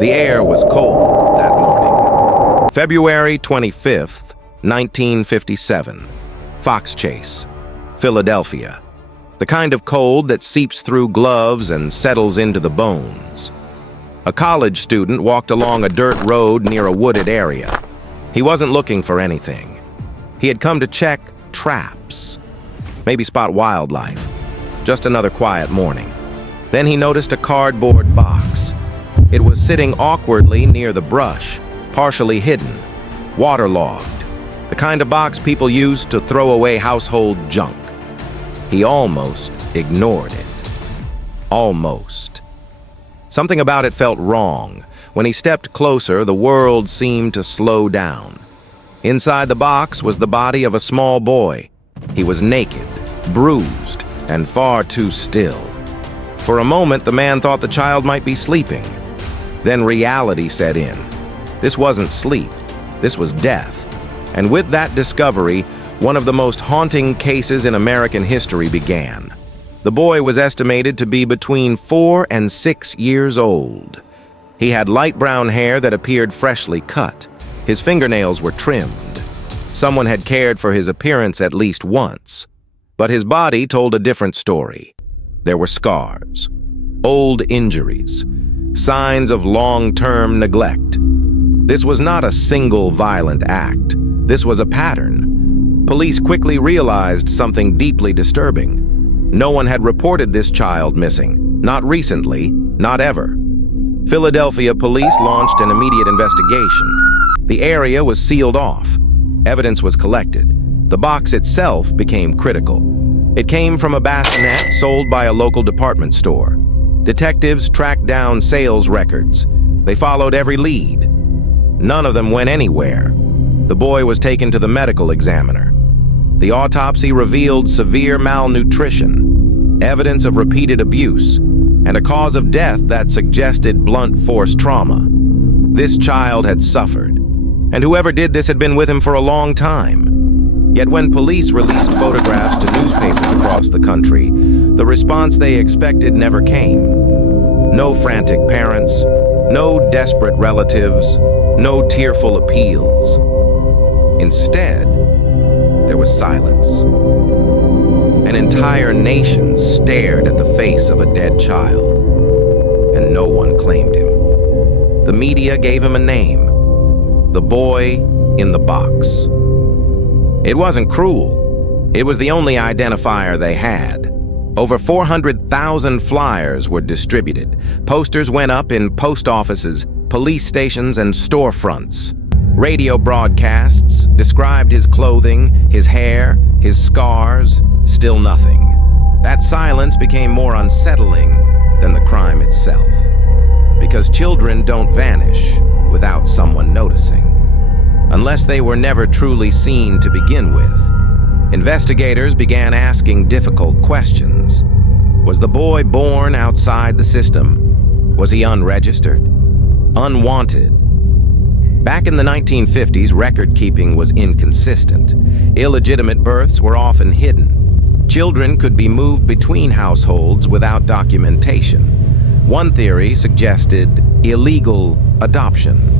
The air was cold that morning. February 25th, 1957. Fox Chase, Philadelphia. The kind of cold that seeps through gloves and settles into the bones. A college student walked along a dirt road near a wooded area. He wasn't looking for anything. He had come to check traps, maybe spot wildlife. Just another quiet morning. Then he noticed a cardboard box. It was sitting awkwardly near the brush, partially hidden, waterlogged, the kind of box people use to throw away household junk. He almost ignored it. Almost. Something about it felt wrong. When he stepped closer, the world seemed to slow down. Inside the box was the body of a small boy. He was naked, bruised, and far too still. For a moment, the man thought the child might be sleeping. Then reality set in. This wasn't sleep. This was death. And with that discovery, one of the most haunting cases in American history began. The boy was estimated to be between 4 and 6 years old. He had light brown hair that appeared freshly cut. His fingernails were trimmed. Someone had cared for his appearance at least once. But his body told a different story. There were scars, old injuries, signs of long-term neglect. This was not a single violent act. This was a pattern. Police quickly realized something deeply disturbing. No one had reported this child missing. Not recently, not ever. Philadelphia police launched an immediate investigation. The area was sealed off. Evidence was collected. The box itself became critical. It came from a bassinet sold by a local department store. Detectives tracked down sales records. They followed every lead. None of them went anywhere. The boy was taken to the medical examiner. The autopsy revealed severe malnutrition, evidence of repeated abuse, and a cause of death that suggested blunt force trauma. This child had suffered, and whoever did this had been with him for a long time. Yet when police released photographs to newspapers across the country, the response they expected never came. No frantic parents, no desperate relatives, no tearful appeals. Instead, there was silence. An entire nation stared at the face of a dead child, and no one claimed him. The media gave him a name: the boy in the box. It wasn't cruel. It was the only identifier they had. Over 400,000 flyers were distributed. Posters went up in post offices, police stations, and storefronts. Radio broadcasts described his clothing, his hair, his scars. Still nothing. That silence became more unsettling than the crime itself. Because children don't vanish without someone noticing. Unless they were never truly seen to begin with. Investigators began asking difficult questions. Was the boy born outside the system? Was he unregistered? Unwanted? Back in the 1950s, record-keeping was inconsistent. Illegitimate births were often hidden. Children could be moved between households without documentation. One theory suggested illegal adoption.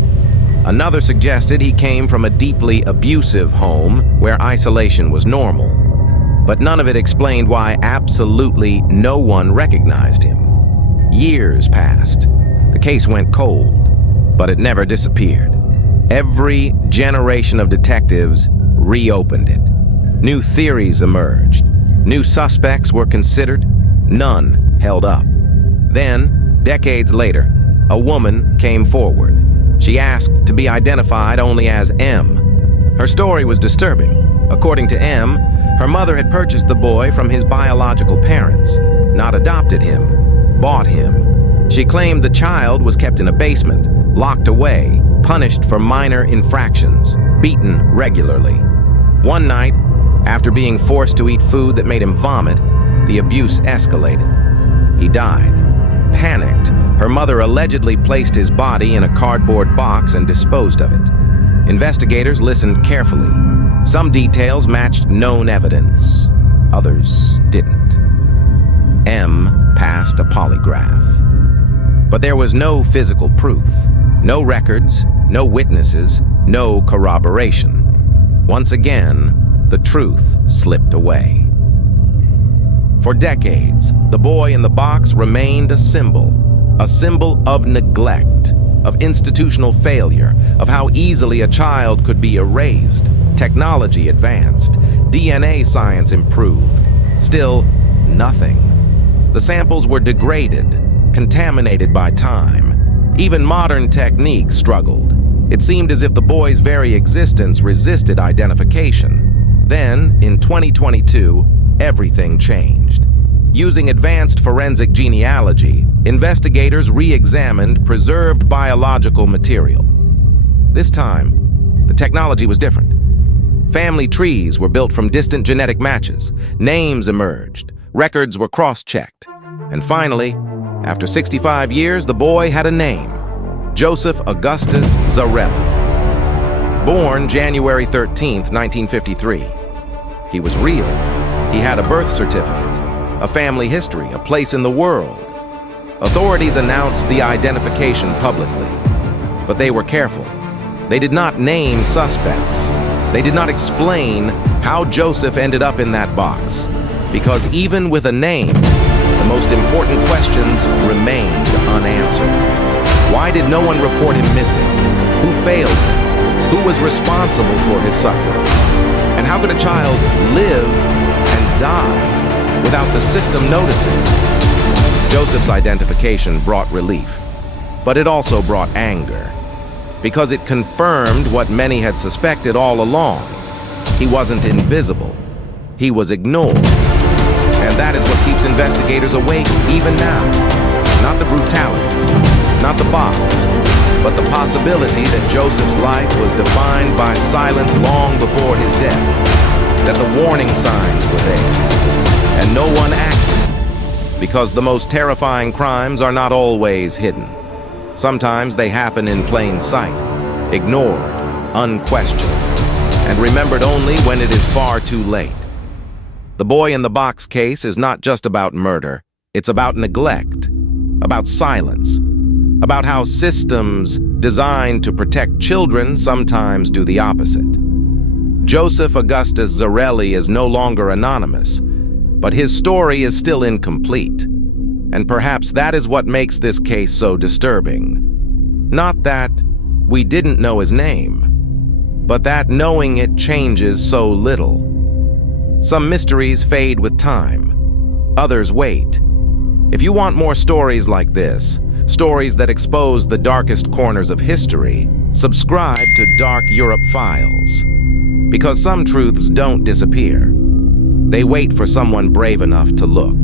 Another suggested he came from a deeply abusive home where isolation was normal. But none of it explained why absolutely no one recognized him. Years passed. The case went cold, but it never disappeared. Every generation of detectives reopened it. New theories emerged. New suspects were considered. None held up. Then, decades later, a woman came forward. She asked to be identified only as M. Her story was disturbing. According to M, her mother had purchased the boy from his biological parents, not adopted him, bought him. She claimed the child was kept in a basement, locked away, punished for minor infractions, beaten regularly. One night, after being forced to eat food that made him vomit, the abuse escalated. He died. Panicked, her mother allegedly placed his body in a cardboard box and disposed of it. Investigators listened carefully. Some details matched known evidence, others didn't. M passed a polygraph. But there was no physical proof, no records, no witnesses, no corroboration. Once again, the truth slipped away. For decades, the boy in the box remained a symbol of neglect, of institutional failure, of how easily a child could be erased. Technology advanced, DNA science improved. Still, nothing. The samples were degraded, contaminated by time. Even modern techniques struggled. It seemed as if the boy's very existence resisted identification. Then, in 2022, everything changed. Using advanced forensic genealogy, investigators re-examined preserved biological material. This time, the technology was different. Family trees were built from distant genetic matches, names emerged, records were cross-checked, and finally, after 65 years, the boy had a name: Joseph Augustus Zarelli. Born January 13, 1953. He was real. He had a birth certificate, a family history, a place in the world. Authorities announced the identification publicly, but they were careful. They did not name suspects. They did not explain how Joseph ended up in that box, because even with a name, the most important questions remained unanswered. Why did no one report him missing? Who failed him? Who was responsible for his suffering? And how could a child live and die without the system noticing? Joseph's identification brought relief, but it also brought anger, because it confirmed what many had suspected all along. He wasn't invisible. He was ignored. And that is what keeps investigators awake even now. Not the brutality, not the box, but the possibility that Joseph's life was defined by silence long before his death, that the warning signs were there, and no one acted, because the most terrifying crimes are not always hidden. Sometimes they happen in plain sight, ignored, unquestioned, and remembered only when it is far too late. The boy in the box case is not just about murder. It's about neglect, about silence, about how systems designed to protect children sometimes do the opposite. Joseph Augustus Zarelli is no longer anonymous, but his story is still incomplete. And perhaps that is what makes this case so disturbing. Not that we didn't know his name, but that knowing it changes so little. Some mysteries fade with time. Others wait. If you want more stories like this, stories that expose the darkest corners of history, subscribe to Dark Europe Files. Because some truths don't disappear. They wait for someone brave enough to look.